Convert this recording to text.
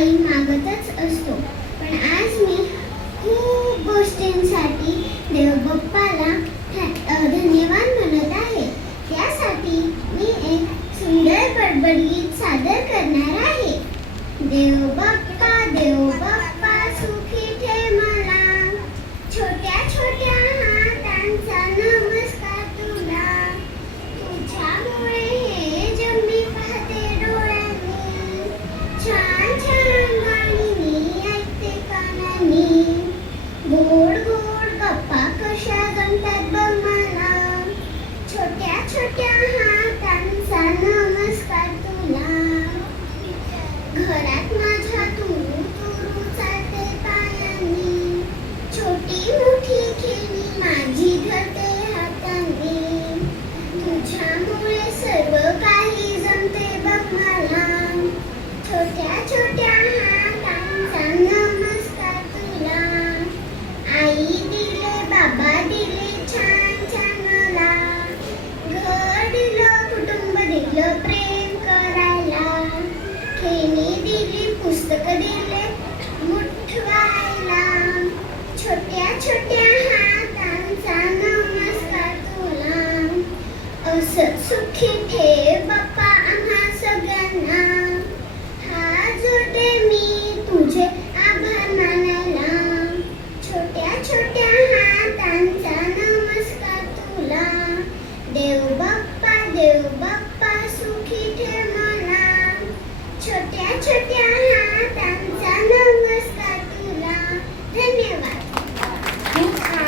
काही मागतच असतो, पण आज मी खूप गोष्टींसाठी देवबाप्पाला धन्यवाद म्हणत आहे. त्यासाठी मी एक सुंदर बडबड गीत सादर करणार आहे. देव बाप्पा सुखी ठेव मला, छोट्या छोट्या हातांचा नमस्कार तुला. तुझ्यामुळे हे जग मी पाहते डोळ्यांनी, छान छान गाणी मी ऐकते कानांनी. गोड गोड गप्पा कशा जमतात बघ मला, छोट्या छोट्या हातांचा नमस्कार तुला. घरात माझ्या तुरू तुरू चालते पायांनी, छोटी मोठी खेळणी माझी धरते हातांनी. तुझ्यामुळे सर्व काही जमते बघ मला, छोट्या छोट्या हातांचा नमस्कार तुला. आई दिले बाबा दिले छान छान मला, घर दिलं कुटुंब दिलं प्रेम करायला. खेळणी दिली पुस्तक दिले उठवायला, छोट्या छोट्या हातांचा नमस्कार तुला. असं सुखी ठेव